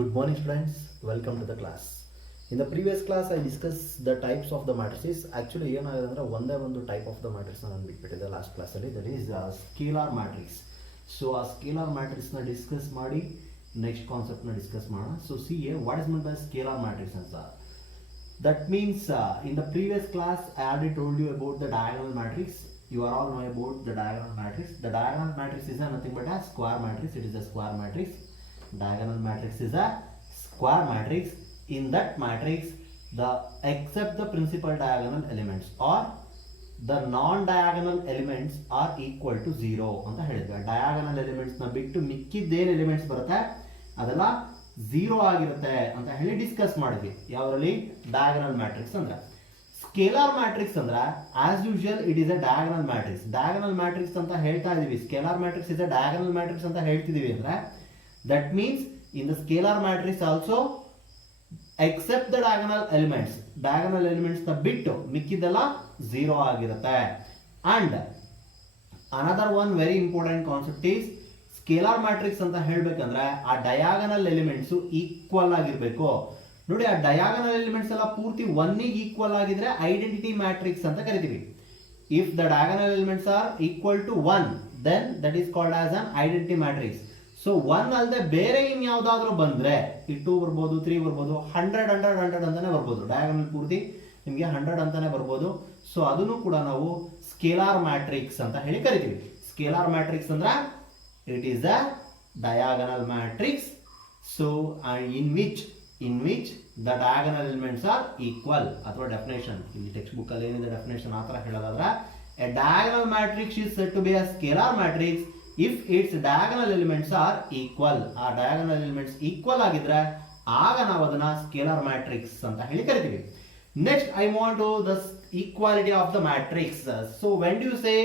Good morning students, welcome to the class. In the previous class I discussed the types of the matrices. Actually ಏನಾಗಿದೆ ಅಂದರೆ ಒಂದೇ ಒಂದು type of the ಮ್ಯಾಟ್ರಿಕ್ಸ್ನ ನಾನು ಬಿಟ್ಬಿಟ್ಟಿದ್ದೆ last ಕ್ಲಾಸಲ್ಲಿ, that is scalar matrix. So ಆ scalar ಮ್ಯಾಟ್ರಿಕ್ಸ್ನ discuss ಮಾಡಿ ನೆಕ್ಸ್ಟ್ ಕಾನ್ಸೆಪ್ಟ್ನ ಡಿಸ್ಕಸ್ ಮಾಡೋಣ. So C A what is mean by scalar matrix ಅಂತ. That means in the previous class I already told you about the diagonal matrix. You are all know about the diagonal matrix. The diagonal matrix is nothing but a square matrix. It is a square matrix. Diagonal matrix is a square matrix. In that matrix, except the principal diagonal elements or the non-diagonal elements are equal to 0 ಅಂತ ಹೇಳಿದ್ವಿ. Diagonal elements ನ ಬಿಟ್ಟು ಮಿಕ್ಕಿದ್ದೇನು elements ಬರುತ್ತೆ ಅದೆಲ್ಲ 0 ಆಗಿರುತ್ತೆ ಅಂತ ಹೇಳಿ discuss ಮಾಡಿದ್ವಿ. ಯಾವರಲ್ಲಿ? ಡಯಾಗನಲ್ ಮ್ಯಾಟ್ರಿಕ್ಸ್ ಅಂದ್ರೆ. ಸ್ಕೇಲಾರ್ ಮ್ಯಾಟ್ರಿಕ್ಸ್ ಅಂದ್ರೆ as usual it is a diagonal matrix. Diagonal matrix ಅಂತ ಹೇಳ್ತಾ ಇದೀವಿ. Scalar matrix is a diagonal matrix ಅಂತ ಹೇಳ್ತಿದೀವಿ ಅಂದ್ರೆ that means in the scalar matrix also except the diagonal elements, diagonal elements ನ ಬಿಟ್ಟು ಮಿಕ್ಕಿದೆಲ್ಲ 0 ಆಗಿರುತ್ತೆ. And another one very important concept is scalar matrix ಅಂತ ಹೇಳ್ಬೇಕಂದ್ರೆ ಆ ಡಯಾಗನಲ್ ಎಲಿಮೆಂಟ್ಸ್ ಈಕ್ವಲ್ ಆಗಿರ್ಬೇಕು. ನೋಡಿ, ಆ ಡಯಾಗನಲ್ ಎಲಿಮೆಂಟ್ಸ್ ಎಲ್ಲ ಪೂರ್ತಿ 1 ಗೆ ಈಕ್ವಲ್ ಆಗಿದ್ರೆ ಐಡೆಂಟಿಟಿ ಮ್ಯಾಟ್ರಿಕ್ಸ್ ಅಂತ ಕರಿತೀವಿ. If the diagonal elements are equal to 1 then that is called as an identity matrix. So 1 ಅಲ್ಲದೆ ಬೇರೆ ಇನ್ ಯಾವ್ದಾದ್ರು ಬಂದ್ರೆ 2 ಬರ್ಬೋದು, 3 ಬರ್ಬೋದು, 100 ಅಂತಾನೆ ಬರ್ಬೋದು. ಡಯಾಗನಲ್ ಪೂರ್ತಿ ನಿಮಗೆ 100 ಅಂತಾನೆ ಬರ್ಬೋದು. ಸೊ ಅದನ್ನು ಕೂಡ ನಾವು ಸ್ಕೇಲಾರ್ ಮ್ಯಾಟ್ರಿಕ್ಸ್ ಅಂತ ಹೇಳಿ ಕರಿತೀವಿ. ಸ್ಕೇಲಾರ್ ಮ್ಯಾಟ್ರಿಕ್ಸ್ ಅಂದ್ರೆ it is a diagonal matrix, so in which the diagonal elements are equal. ಅಥವಾ ಡೆಫಿನೇಷನ್ ಇಲ್ಲಿ ಟೆಕ್ಸ್ಟ್ ಬುಕ್ ಅಲ್ಲಿ ಏನಿದೆ ಡೆಫಿನೇಷನ್ ಆ ತರ ಹೇಳೋದಾದ್ರೆ a diagonal matrix is said to be a scalar matrix if its diagonal elements are equal. ಆ diagonal elements equal ಆಗಿದ್ರೆ ಆಗ ನಾವು ಅದನ್ನ ಸ್ಕೇಲಾರ್ ಮ್ಯಾಟ್ರಿಕ್ಸ್ ಅಂತ ಹೇಳಿ ಕರಿತೀವಿ. Next I want to the equality of the matrix. So when do you say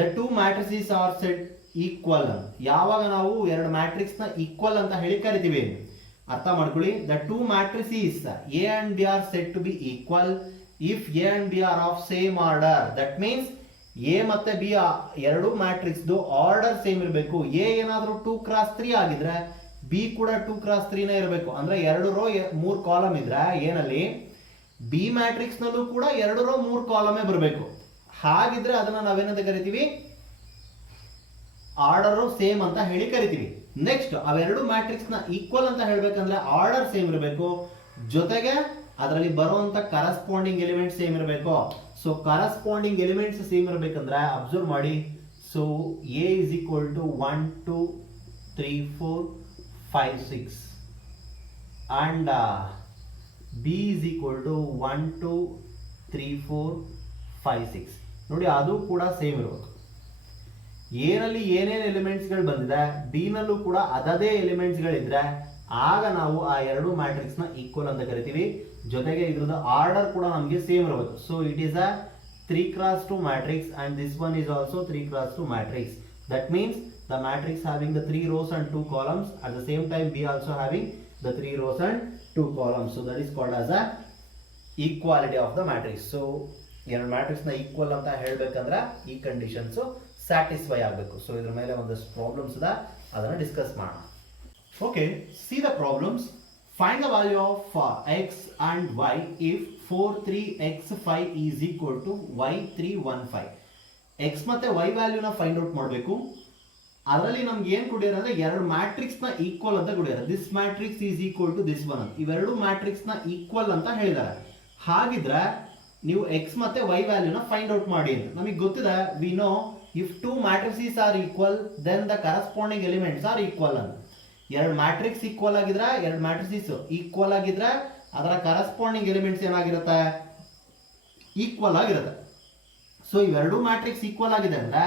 the two matrices are said equal? ಯಾವಾಗ ನಾವು ಎರಡು ಮ್ಯಾಟ್ರಿಕ್ಸ್ ನ ಈಕ್ವಲ್ ಅಂತ ಹೇಳಿ ಕರಿತೀವಿ ಅರ್ಥ ಮಾಡ್ಕೊಳ್ಳಿ. The two matrices A and B are set to be equal if A and B are of same order. That means A ಮತ್ತೆ ಬಿ ಎರಡು ಮ್ಯಾಟ್ರಿಕ್ಸ್ ಆರ್ಡರ್ ಸೇಮ್ ಇರಬೇಕು. ಎ ಏನಾದ್ರೂ 2x3 ಆಗಿದ್ರೆ ಬಿ ಕೂಡ 2x3 ನೇ ಇರಬೇಕು. ಅಂದ್ರೆ 2 ರೋ 3 ಕಾಲಮ್ ಇದ್ರೆ ಏನಲ್ಲಿ ಬಿ ಮ್ಯಾಟ್ರಿಕ್ಸ್ ನಲ್ಲೂ ಕೂಡ 2 ರೋ 3 ಕಾಲಮೇ ಬರಬೇಕು. ಹಾಗಿದ್ರೆ ಅದನ್ನ ನಾವೇನಂತ ಕರಿತೀವಿ? ಆರ್ಡರ್ ಸೇಮ್ ಅಂತ ಹೇಳಿ ಕರಿತೀವಿ. ನೆಕ್ಸ್ಟ್ ಅವೆರಡು ಮ್ಯಾಟ್ರಿಕ್ಸ್ ನ ಈಕ್ವಲ್ ಅಂತ ಹೇಳ್ಬೇಕಂದ್ರೆ ಆರ್ಡರ್ ಸೇಮ್ ಇರಬೇಕು, ಜೊತೆಗೆ ಅದರಲ್ಲಿ ಬರುವಂತ ಕರಸ್ಪಾಂಡಿಂಗ್ ಎಲಿಮೆಂಟ್ ಸೇಮ್ ಇರಬೇಕು. ಸೊ ಕರಸ್ಪಾಂಡಿಂಗ್ ಎಲಿಮೆಂಟ್ಸ್ ಸೇಮ್ ಇರಬೇಕಂದ್ರೆ ಅಬ್ಸರ್ವ್ ಮಾಡಿ. So A is equal to 1 2 3 4 5 6 and B is equal to 1 2 3 4 5 6. ನೋಡಿ, ಅದು ಕೂಡ ಸೇಮ್ ಇರಬೇಕು. ಎನಲ್ಲಿ ಏನೇನು ಎಲಿಮೆಂಟ್ಸ್ ಗಳು ಬಂದಿದೆ ಬಿ ನಲ್ಲೂ ಕೂಡ ಅದದೇ ಎಲಿಮೆಂಟ್ಸ್ ಗಳಿದ್ರೆ ಆಗ ನಾವು ಆ ಎರಡು ಮ್ಯಾಟ್ರಿಕ್ಸ್ ನ ಈಕ್ವಲ್ ಅಂತ ಕರಿತೀವಿ. ಜೊತೆಗೆ ಇದ್ರದ ಆರ್ಡರ್ ಕೂಡ ನಮಗೆ ಸೇಮ್ ಇರಬೇಕು. So it is a 3x2 matrix and this one is also 3x2 matrix. That means the matrix having the 3 rows and 2 columns at the same time b also having the 3 rows and 2 columns. So that is called as a equality of the matrix. So ಎರಡು matrix ನ equal ಅಂತ ಹೇಳ್ಬೇಕಂದ್ರೆ ಈ conditions satisfy ಆಗಬೇಕು. So ಇದ್ರ ಮೇಲೆ ಒಂದಷ್ಟು problems ಇದೆ, ಅದನ್ನ ಡಿಸ್ಕಸ್ ಮಾಡೋಣ. Okay, C the problems. Find the value of x and y if 43x5 is equal to y315. x ಮತ್ತೆ y ವ್ಯಾಲ್ಯೂನ ಫೈಂಡ್ ಔಟ್ ಮಾಡಬೇಕು. ಅದರಲ್ಲಿ ನಮ್ಗೆ ಏನ್ ಕೊಟ್ಟಿದ್ದಾರೆ ಅಂದ್ರೆ ಎರಡು ಮ್ಯಾಟ್ರಿಕ್ಸ್ ನ ಈಕ್ವಲ್ ಅಂತ ಕೊಟ್ಟಿದ್ದಾರೆ. This matrix is equal to this one. ಇವೆರಡು ಮ್ಯಾಟ್ರಿಕ್ಸ್ ನ ಈಕ್ವಲ್ ಅಂತ ಹೇಳಿದ್ದಾರೆ. ಹಾಗಿದ್ರೆ ನೀವು x ಮತ್ತೆ y ವ್ಯಾಲ್ಯೂನ ಫೈಂಡ್ ಔಟ್ ಮಾಡಿ ಅಂತ ನಮಗೆ ಗೊತ್ತಿದೆ. We know if two matrices are equal then the corresponding elements are equal ಅಂತ. ಎರಡು ಮ್ಯಾಟ್ರಿಕ್ಸ್ ಈಕ್ವಲ್ ಆಗಿದ್ರೆ ಎರಡು ಮ್ಯಾಟ್ರಿಸಸ್ ಈಕ್ವಲ್ ಆಗಿದ್ರೆ ಅದರ ಕರೆಸ್ಪಾಂಡಿಂಗ್ ಎಲಿಮೆಂಟ್ಸ್ ಏನಾಗಿರುತ್ತೆ? ಈಕ್ವಲ್ ಆಗಿರುತ್ತೆ. ಸೊ ಇವೆರಡು ಮ್ಯಾಟ್ರಿಕ್ಸ್ ಈಕ್ವಲ್ ಆಗಿದೆ ಅಂದ್ರೆ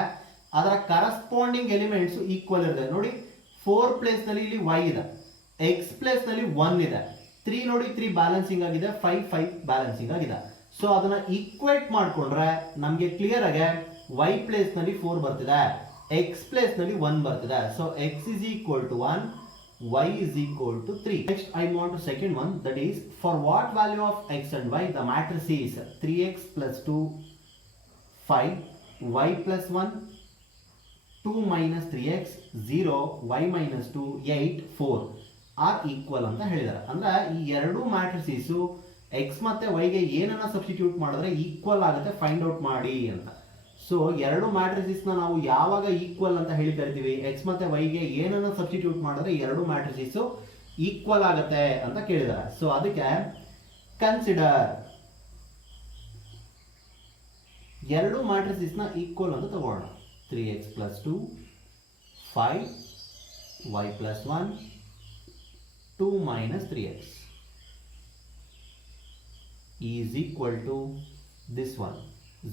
ಅದರ ಕರೆಸ್ಪಾಂಡಿಂಗ್ ಎಲಿಮೆಂಟ್ಸ್ ಈಕ್ವಲ್ ಇರುತ್ತೆ. ನೋಡಿ, 4 ಪ್ಲೇಸ್ ನಲ್ಲಿ ಇಲ್ಲಿ y ಇದೆ, x ಪ್ಲೇಸ್ ನಲ್ಲಿ 1 ಇದೆ, 3 ನೋಡಿ 3 ಬ್ಯಾಲೆನ್ಸಿಂಗ್ ಆಗಿದೆ, 5 ಬ್ಯಾಲೆನ್ಸಿಂಗ್ ಆಗಿದೆ. ಸೊ ಅದನ್ನ ಈಕ್ವೇಟ್ ಮಾಡ್ಕೊಂಡ್ರೆ ನಮ್ಗೆ ಕ್ಲಿಯರ್ ಆಗಿ y ಪ್ಲೇಸ್ ನಲ್ಲಿ 4 ಬರ್ತಿದೆ, x ಪ್ಲೇಸ್ ನಲ್ಲಿ 1 ಬರ್ತಿದೆ. So x is equal to 1, y is equal to 3. Next I want to second one, that is for what value of x and y the matrix is 3x plus 2 5, y plus 1 2 minus 3x 0, y minus 2 8 4. R equal ಅಂತ ಹೇಳಿದ್ದಾರೆ. ಅಂದ್ರೆ ಈ ಎರಡು ಮ್ಯಾಟ್ರಿಸೀಸು X ಮತ್ತೆ ವೈಗೆ ಏನನ್ನ substitute ಮಾಡಿದ್ರೆ equal ಆಗುತ್ತೆ find out ಮಾಡಿ ಅಂತ. ಸೊ ಎರಡು ಮ್ಯಾಟ್ರಿಸೀಸ್ನ ನಾವು ಯಾವಾಗ ಈಕ್ವಲ್ ಅಂತ ಹೇಳಿ ಕರಿತೀವಿ? ಎಕ್ಸ್ ಮತ್ತೆ ವೈಗೆ ಏನನ್ನ ಸಬ್ಸ್ಟಿಟ್ಯೂಟ್ ಮಾಡಿದ್ರೆ ಎರಡು ಮ್ಯಾಟ್ರಿಸೀಸು ಈಕ್ವಲ್ ಆಗುತ್ತೆ ಅಂತ ಕೇಳಿದ್ದಾರೆ. ಸೊ ಅದಕ್ಕೆ ಕನ್ಸಿಡರ್ ಎರಡು ಮ್ಯಾಟ್ರಿಸೀಸ್ನ ಈಕ್ವಲ್ ಅಂತ ತಗೋಣ. 3x plus 2, 5, y plus 1, 2 minus 3x is equal to this one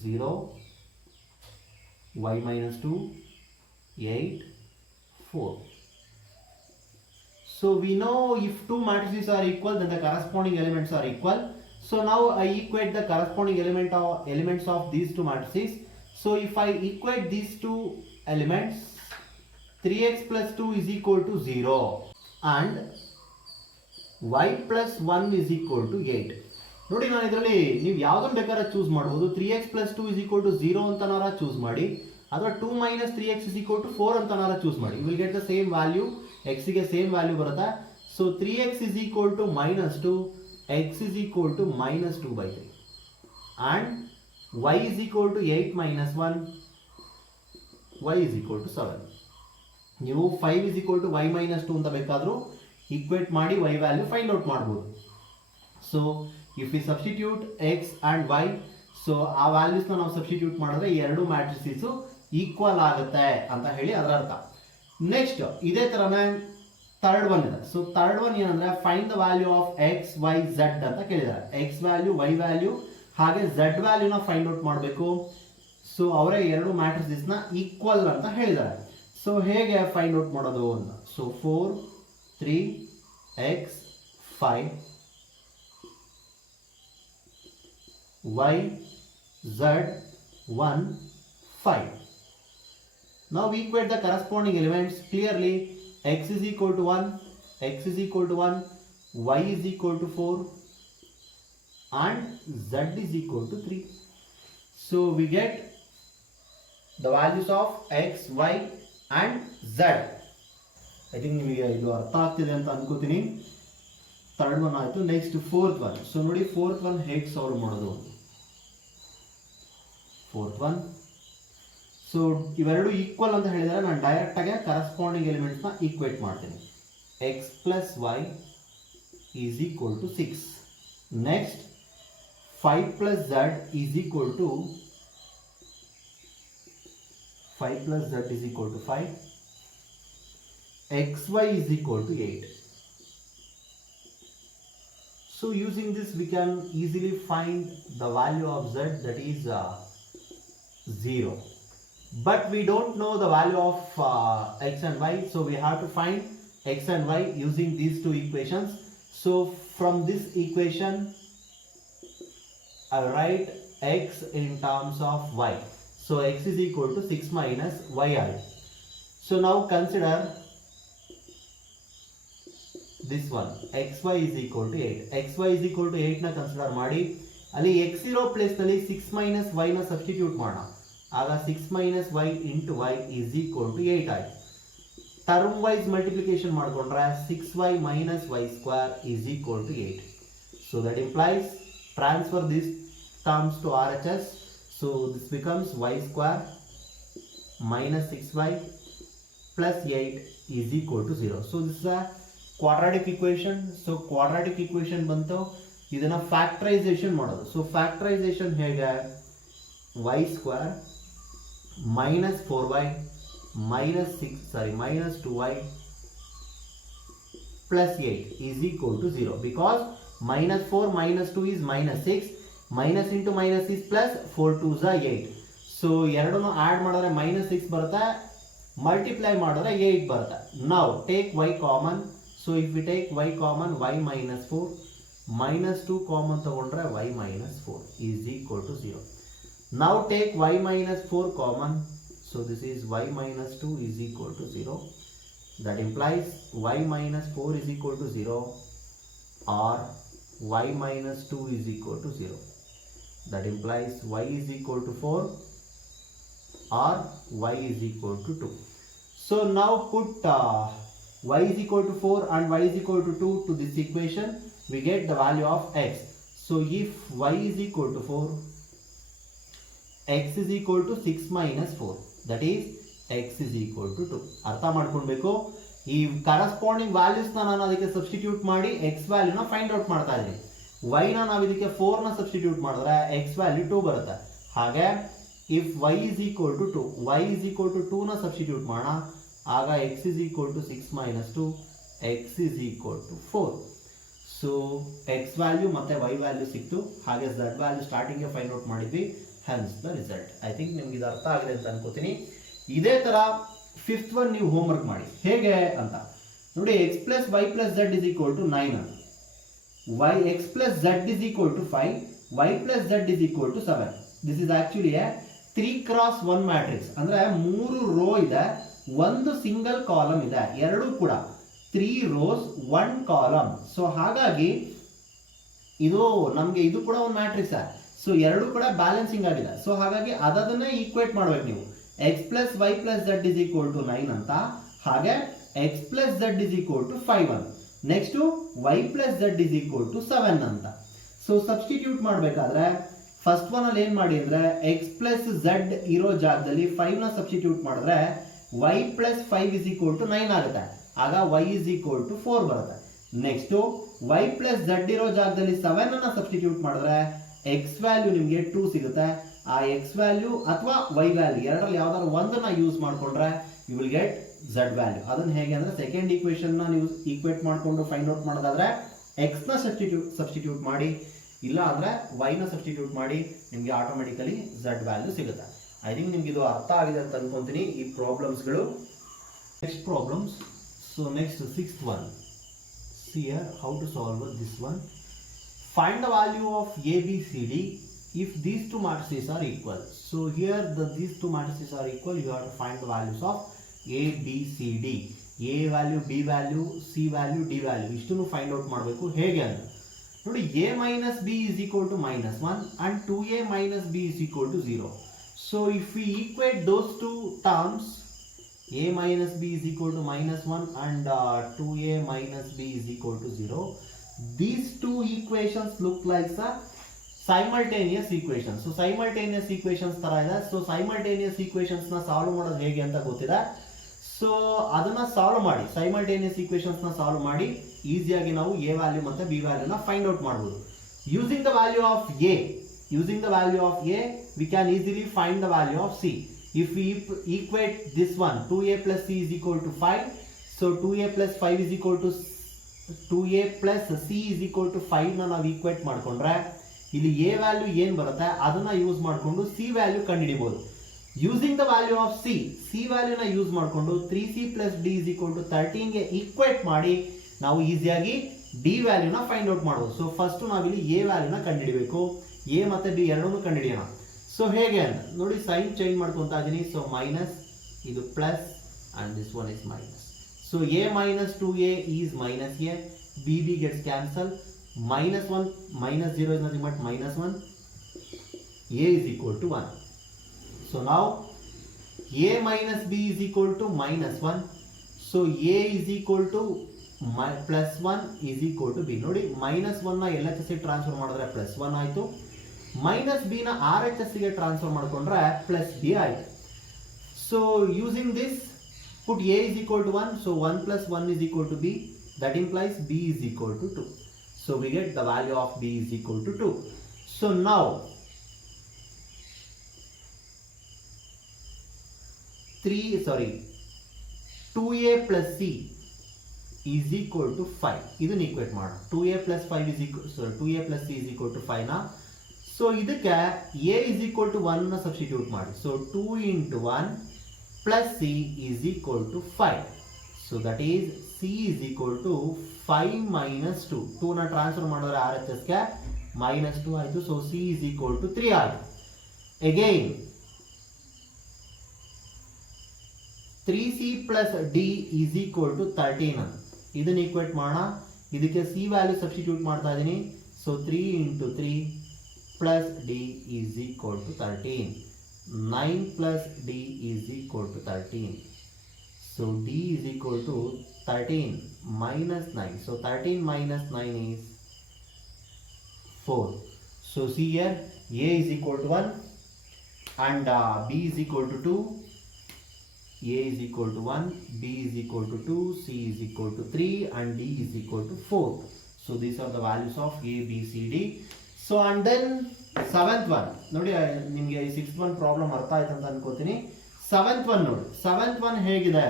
0, y minus 2, 8, 4. So we know if two matrices are equal, then the corresponding elements are equal. So now I equate the corresponding elements of these two matrices. So if I equate these two elements, 3x plus 2 is equal to 0 and y plus 1 is equal to 8. ನೋಡಿ, ನಾನು ಇದರಲ್ಲಿ ನೀವು ಯಾವುದನ್ನು ಬೇಕಾದ್ರೆ choose ಮಾಡಬಹುದು. 3x plus 2 is equal to 0 ಅಂತನಾರ choose ಮಾಡಿ, ಅಥವಾ 2 minus 3x is equal to 4 ಅಂತನಾರ ಚೂಸ್ ಮಾಡಿ. You will get the same value. x ಗೆ ಸೇಮ್ ವ್ಯಾಲ್ಯೂ ಬರುತ್ತೆ. So 3x is equal to -2, x is equal to -2/3 and y is equal to 8 minus 1, y is equal to 7. ನೀವು 5 is equal to y minus 2 ಅಂತ ಬೇಕಾದರೂ equate ಮಾಡಿ y value find out ಮಾಡ್ಬೋದು. So if we substitute x and y, so ಆ ವ್ಯಾಲ್ಯೂಸ್ನ ನಾವು substitute ಮಾಡಿದ್ರೆ ಎರಡು ಮ್ಯಾಟ್ರಿಸೀಸು equal ಆಗುತ್ತೆ ಅಂತ ಹೇಳಿ ಅದರ ಅರ್ಥ. ನೆಕ್ಸ್ಟ್ ಇದೇ ತರನೇ ಥರ್ಡ್ ಒನ್ ಇದೆ. ಸೊ ಥರ್ಡ್ ಒನ್ ಏನಂದ್ರೆ find the value of x y z ಅಂತ ಕೇಳಿದ್ದಾರೆ. ಎಕ್ಸ್ ವ್ಯಾಲ್ಯೂ, ವೈ ವ್ಯಾಲ್ಯೂ ಹಾಗೆ ಝೆಡ್ ವ್ಯಾಲ್ಯೂನ ಫೈಂಡ್ ಔಟ್ ಮಾಡಬೇಕು. ಸೊ ಅವರೇ ಎರಡು ಮ್ಯಾಟ್ರಿಸಸ್ನ ಈಕ್ವಲ್ ಅಂತ ಹೇಳಿದ್ದಾರೆ. ಸೊ ಹೇಗೆ ಫೈಂಡ್ ಔಟ್ ಮಾಡೋದು ಅಂತ? So 4, 3, x, 5, y, z, 1, 5. Now we equate the corresponding elements. Clearly x is equal to 1, x is equal to 1, y is equal to 4 and z is equal to 3. So we get the values of x, y and z. I think ನಿಮಗೆ ಇದು ಅರ್ಥ ಆಗ್ತಿದೆ ಅಂತ ಅನ್ಕೋತೀನಿ. Third one ಆಯಿತು. Next fourth one. So ನೋಡಿ, fourth one ಹೇಗೆ solve ಮಾಡೋದು? ಫೋರ್ತ್ ಒನ್, ಸೊ ಇವೆರಡು ಈಕ್ವಲ್ ಅಂತ ಹೇಳಿದರೆ ನಾನು ಡೈರೆಕ್ಟ್ ಆಗಿ ಕರೆಸ್ಪಾಂಡಿಂಗ್ ಎಲಿಮೆಂಟ್ಸ್ನ ಈಕ್ವೇಟ್ ಮಾಡ್ತೀನಿ. X plus y is equal to 6. Next 5 plus z is equal to 5 plus z is equal to 5. xy is equal to 8. So using this we can easily find the value of z, that is 0. But we don't know the value of x and y, so we have to find x and y using these two equations. So from this equation I write x in terms of y. So x is equal to 6 minus yi. So now consider this one, xy is equal to 8. xy is equal to 8 ನ consider ಮಾಡಿ, ಅಲ್ಲಿ x ಇರೋ place ನಲ್ಲಿ 6 minus y ನ substitute ಮಾಡೋಣ. ಆಗ 6 minus y into y is equal to 8 ಆಯ್ತು. Term wise multiplication ಮಾಡಿಕೊಂಡ್ರೆ 6y minus y square is equal to 8. So that implies transfer these terms to RHS. So this becomes y square minus 6y plus 8 is equal to 0. So this is a quadratic equation. So quadratic equation bantu, idana factorization ಮಾಡೋದು. So factorization ಹೇಗೆ? y square minus 4y minus 2y plus 8 is equal to 0, because minus 4 minus 2 is minus 6, minus into minus is plus, 4 2s are 8. So ಎರಡನ್ನು add ಮಾಡಿದ್ರೆ minus 6 ಬರುತ್ತೆ, multiply ಮಾಡಿದ್ರೆ 8 ಬರುತ್ತೆ. Now take y common. So if we take y common, y minus 4 minus 2 common ತಗೊಂಡ್ರೆ y minus 4 is equal to 0. Now take y minus 4 common. So this is y minus 2 is equal to 0. That implies y minus 4 is equal to 0 or y minus 2 is equal to 0. That implies y is equal to 4 or y is equal to 2. So now put y is equal to 4 and y is equal to 2 to this equation, we get the value of x. So if y is equal to 4, x is equal to 6 minus 4, that is x is equal to 2. ಅರ್ಥ ಮಾಡ್ಕೊಳ್ಬೇಕು. ಈ corresponding values ನಾನು ಅದಕ್ಕೆ substitute ಮಾಡಿ x ವ್ಯಾಲ್ಯೂನ find out ಮಾಡ್ತಾ ಇದ್ದೀನಿ. y ನ ನಾವು ಇದಕ್ಕೆ 4 ನ ಸಬ್ಸ್ಟಿಟ್ಯೂಟ್ ಮಾಡಿದ್ರೆ x ವ್ಯಾಲ್ಯೂ 2 ಬರುತ್ತೆ. ಹಾಗೆ if y is equal to 2, y is equal to 2 ನ ಸಬ್ಸ್ಟಿಟ್ಯೂಟ್ ಮಾಡೋಣ, ಆಗ x is equal to 6 minus 2, x is equal to 4. So x value ಮತ್ತೆ y ವ್ಯಾಲ್ಯೂ ಸಿಕ್ತು. ಹಾಗೆ z value starting find out ಮಾಡಿದ್ವಿ. hence the result. I think ನಿಮ್ಗೆ ಇದು ಅರ್ಥ ಆಗಿದೆ ಅಂತ ಅನ್ಕೋತೀನಿ. ಇದೇ ತರ ಫಿಫ್ತ್ ಒನ್ ನೀವು ಹೋಮ್ವರ್ಕ್ ಮಾಡಿ. ಹೇಗೆ ಅಂತ ನೋಡಿ, x plus y plus z is equal to 9, x plus z is equal to 5, y plus z is equal to 7. This is actually a 3 cross 1 matrix. ಅಂದ್ರೆ 3 ರೋ ಇದೆ, ಒಂದು ಸಿಂಗಲ್ ಕಾಲಮ್ ಇದೆ, ಎರಡು ಕೂಡ 3 rows 1 ಕಾಲಮ್. ಸೊ ಹಾಗಾಗಿ ಇದು ನಮಗೆ ಇದು ಕೂಡ ಒಂದು ಮ್ಯಾಟ್ರಿಕ್ಸ್. ಸೊ ಎರಡು ಕೂಡ ಬ್ಯಾಲೆನ್ಸಿಂಗ್ ಆಗಿದೆ. ಸೊ ಹಾಗಾಗಿ ಅದನ್ನೇ ಈಕ್ವೇಟ್ ಮಾಡ್ಬೇಕು ನೀವು. x plus y plus z is equal to 9 ಅಂತ, ಹಾಗೆ x plus z is equal to 5 ಅಂತ, next y plus z is equal to 7 ಅಂತ. ಸೊ ಸಬ್ಸ್ಟಿಟ್ಯೂಟ್ ಮಾಡಬೇಕಾದ್ರೆ ಫಸ್ಟ್ ಒನ್ ಅಲ್ಲಿ ಏನ್ ಮಾಡಿ ಅಂದ್ರೆ x plus z ಇರೋ ಜಾಗದಲ್ಲಿ 5 ನ ಸಬ್ಸ್ಟಿಟ್ಯೂಟ್ ಮಾಡಿದ್ರೆ y plus 5 is equal to 9 ಆಗುತ್ತೆ. ಆಗ y is equal to 4 ಬರುತ್ತೆ. ನೆಕ್ಸ್ಟ್ y plus z ಇರೋ ಜಾಗದಲ್ಲಿ 7 ಅನ್ನ ಸಬ್ಸ್ಟಿಟ್ಯೂಟ್ ಮಾಡಿದ್ರೆ x ವ್ಯಾಲ್ಯೂ ನಿಮಗೆ 2 ಸಿಗುತ್ತೆ. ಆ x ವ್ಯಾಲ್ಯೂ ಅಥವಾ y ವ್ಯಾಲ್ಯೂ ಎರಡರಲ್ಲಿ ಯಾವ್ದಾದ್ರು ಒಂದನ್ನ ಯೂಸ್ ಮಾಡ್ಕೊಂಡ್ರೆ you will get z value. ಅದನ್ನ ಹೇಗೆ ಅಂದ್ರೆ ಸೆಕೆಂಡ್ ಈಕ್ವೇಶನ್ ನ ನೀವು ಈಕ್ವೇಟ್ ಮಾಡ್ಕೊಂಡು ಫೈಂಡ್ ಔಟ್ ಮಾಡೋದಾದ್ರೆ x ನ ಸಬ್ಸ್ಟಿಟ್ಯೂಟ್ ಮಾಡಿ, ಇಲ್ಲ ಅಂದ್ರೆ y ನ ಸಬ್ಸ್ಟಿಟ್ಯೂಟ್ ಮಾಡಿ, ನಿಮಗೆ ಆಟೋಮೆಟಿಕಲಿ z ವ್ಯಾಲ್ಯೂ ಸಿಗುತ್ತೆ. ಐ ಥಿಂಕ್ ನಿಮ್ಗೆ ಇದು ಅರ್ಥ ಆಗಿದೆ ಅಂತ ಅನ್ಕೊಂತೀನಿ ಈ ಪ್ರಾಬ್ಲಮ್ಸ್ಗಳು. Next problems. So next sixth one. See here how to solve this one. Find the value of a, b, c, d if these two matrices are equal. So here these two matrices are equal. You have to find the values of a, b, c, d. a value, b value, c value, d value ಇಷ್ಟನ್ನು find out ಮಾಡಬೇಕು. ಹೇಗೆ ಅಂತ ನೋಡಿ, a minus b is equal to -1 and 2a minus b is equal to 0. So if we equate those two terms, a minus b is equal to -1 and 2a minus b is equal to 0. These two equations look like the simultaneous equations. So simultaneous equations ತರ ಇದೆ. So simultaneous equations ನ solve ಮಾಡೋದು ಹೇಗೆ ಅಂತ ಗೊತ್ತಿದೆ. So ಅದನ್ನ solve ಮಾಡಿ, simultaneous equations ನ ಸಾಲ್ವ್ ಮಾಡಿ ಈಸಿಯಾಗಿ ನಾವು a ವ್ಯಾಲ್ಯೂ ಮತ್ತೆ b ವ್ಯಾಲ್ಯೂನ ಫೈಂಡ್ ಔಟ್ ಮಾಡಬಹುದು. Using the value of a, we can easily find the value of c. If we equate this one, 2a plus c is equal to 5. So 2a plus 5 is equal to 2a plus c is equal to 5 ನ ನಾವು equate ಮಾಡ್ಕೊಂಡ್ರೆ ಇಲ್ಲಿ a value ಏನ್ ಬರುತ್ತೆ ಅದನ್ನ use ಮಾಡ್ಕೊಂಡು c ವ್ಯಾಲ್ಯೂ ಕಂಡುಹಿಡಿಯಬಹುದು. Using the value of c ವ್ಯಾಲ್ಯೂನ ಯೂಸ್ ಮಾಡ್ಕೊಂಡು 3c plus d is equal to 13 ಗೆ ಈಕ್ವೇಟ್ ಮಾಡಿ ನಾವು ಈಸಿಯಾಗಿ d ವ್ಯಾಲ್ಯೂನ ಫೈಂಡ್ ಔಟ್ ಮಾಡಬಹುದು. ಸೊ ಫಸ್ಟ್ ನಾವಿಲ್ಲಿ a ವ್ಯಾಲ್ಯೂನ ಕಂಡುಹಿಡಿಯಬೇಕು. a ಮತ್ತೆ b ಎರಡನ್ನೂ ಕಂಡುಹಿಡಿಯೋಣ. ಸೊ ಹೇಗೆ ಅಂತ ನೋಡಿ, ಸೈನ್ ಚೇಂಜ್ ಮಾಡ್ಕೊಂತ ಇದೀನಿ. ಸೊ ಮೈನಸ್, ಇದು plus and this one is minus. So a minus 2a is minus a, b gets cancelled, -1 -0 is nothing but -1, a is equal to 1. So now a minus b is equal to -1. So a is equal to +1 is equal to b. ನೋಡಿ -1 ನ LHS ಗೆ transfer ಮಾಡಿದ್ರೆ +1 ಆಯ್ತು, minus B ನ RHS ಗೆ transfer ಮಾಡ್ಕೊಂಡ್ರೆ +b ಆಯ್ತು. So using this, put a is equal to 1, so 1 plus 1 is equal to b, that implies b is equal to 2. So we get the value of b is equal to 2. So now 2a plus c is equal to 5. ಇದನ್ನ equate ಮಾಡೋಣ. 2a plus 5 is equal, so 2a plus c is equal to 5 ನ. So ಇದಕ್ಕೆ a is equal to 1 ನ substitute ಮಾಡಿ. So 2 into 1 plus c is equal to 5. So that is c is equal to 5 minus 2. 2 ನ transfer ಮಾಡಿದ್ರೆ RHS ಗೆ -2 ಆಯ್ತು. So c is equal to 3 ಆಯ್ತು. Again 3c plus d is equal to 13. ಇದನ್ನ equate ಮಾಡೋಣ. ಇದಕ್ಕೆ c value substitute ಮಾಡ್ತಾ ಇದೀನಿ. So 3 into 3 plus d is equal to 13. 9 plus d is equal to 13. So D is equal to 13 minus 9. So 13 minus 9 is 4. So see here, A is equal to 1 and B is equal to 2. A is equal to 1, B is equal to 2, C is equal to 3 and D is equal to 4. So these are the values of A, B, C, D. So and then 7th one. ನೋಡಿ ನಿಮಗೆ 6th one problem ಅರ್ಥ ಆಯ್ತು ಅಂತ ಅನ್ಕೋತೀನಿ. 7th one ನೋಡಿ. 7th one ಹೇಗಿದೆ?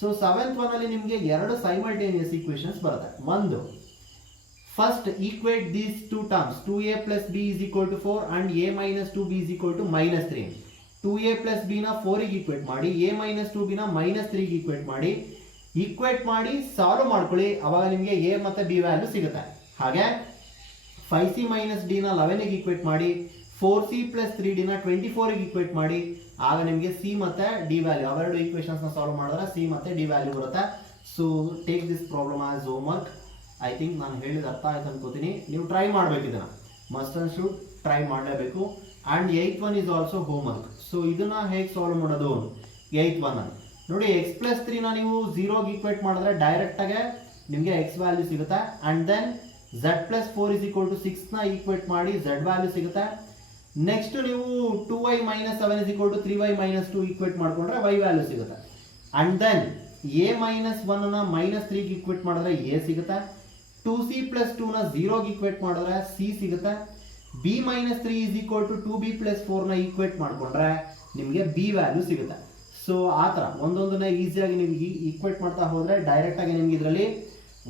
So 7th one ಅಲ್ಲಿ ನಿಮಗೆ ಎರಡು simultaneous equations ಬರುತ್ತೆ. ಒಂದು first equate these two terms 2a plus b is equal to 4 and a minus 2b is equal to minus 3. 2a plus b ನ 4 ಗೆ equate ಮಾಡಿ, a minus 2b ನ minus 3 ಗೆ ಈಕ್ವೇಟ್ ಮಾಡಿ ಸಾಲ್ವ್ ಮಾಡ್ಕೊಳ್ಳಿ. ಅವಾಗ ನಿಮಗೆ a ಮತ್ತೆ b ವ್ಯಾಲ್ಯೂ ಸಿಗುತ್ತೆ. ಹಾಗೆ 5c minus d ನ 11 ಗೆ ಈಕ್ವೇಟ್ ಮಾಡಿ, 4c plus 3d ನ 24 ಗೆ ಈಕ್ವೇಟ್ ಮಾಡಿ, ಆಗ ನಿಮಗೆ c ಮತ್ತೆ d ವ್ಯಾಲ್ಯೂ ಅವೆರಡು ಈಕ್ವೇಷನ್ಸ್ ನ ಸಾಲ್ವ್ ಮಾಡಿದ್ರೆ c ಮತ್ತೆ d ವ್ಯಾಲ್ಯೂ ಬರುತ್ತೆ. So take this problem as homework. I think ನಾನು ಹೇಳಿದ ಅರ್ಥ ಆಯ್ತು ಅನ್ಕೋತೀನಿ. ನೀವು ಟ್ರೈ ಮಾಡ್ಬೇಕು, ಇದನ್ನ ಮಸ್ಟ್ ಅಂಡ್ ಶುಡ್ ಟ್ರೈ ಮಾಡಲೇಬೇಕು. And 8th one is also homework. So ಇದನ್ನ ಹೇಗೆ ಸಾಲ್ವ್ ಮಾಡೋದು? 8th one ಅಲ್ಲಿ ನೋಡಿ, x plus 3 ನ ನೀವು 0 ಗೆ ಈಕ್ವೇಟ್ ಮಾಡಿದ್ರೆ ಡೈರೆಕ್ಟ್ ಆಗಿ ನಿಮಗೆ x ವ್ಯಾಲ್ಯೂ ಸಿಗುತ್ತೆ. And then z plus 4 is equal to 6 ನ ಈಕ್ವೇಟ್ ಮಾಡಿ z ವ್ಯಾಲ್ಯೂ ಸಿಗುತ್ತೆ. ನೆಕ್ಸ್ಟ್ ನೀವು 2y minus 7 is equal to 3y minus 2 equate ಮಾಡ್ಕೊಂಡ್ರೆ y ವ್ಯಾಲ್ಯೂ ಸಿಗುತ್ತೆ. ಅಂಡ್ ದೆನ್ a minus 1 ನ minus 3 ಗೆ ಈಕ್ವೇಟ್ ಮಾಡಿದ್ರೆ a ಸಿಗುತ್ತೆ. 2c plus 2 ನ 0 ಗೆ ಈಕ್ವೇಟ್ ಮಾಡಿದ್ರೆ c ಸಿಗುತ್ತೆ. b minus 3 is equal to 2b plus 4 ನ ಈಕ್ವೇಟ್ ಮಾಡ್ಕೊಂಡ್ರೆ ನಿಮಗೆ b ವ್ಯಾಲ್ಯೂ ಸಿಗುತ್ತೆ. ಸೊ ಆ ಥರ ಒಂದೊಂದನ್ನ ಈಸಿಯಾಗಿ ನೀವು ಈಕ್ವೇಟ್ ಮಾಡ್ತಾ ಹೋದ್ರೆ ಡೈರೆಕ್ಟ್ ಆಗಿ ನಿಮ್ಗೆ ಇದರಲ್ಲಿ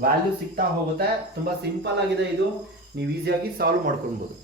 ವ್ಯಾಲ್ಯೂ ಸಿಗ್ತಾ ಹೋಗುತ್ತೆ. ತುಂಬಾ ಸಿಂಪಲ್ ಆಗಿದೆ ಇದು, ನೀವು ಈಸಿಯಾಗಿ ಸಾಲ್ವ್ ಮಾಡ್ಕೊಳ್ಬೋದು.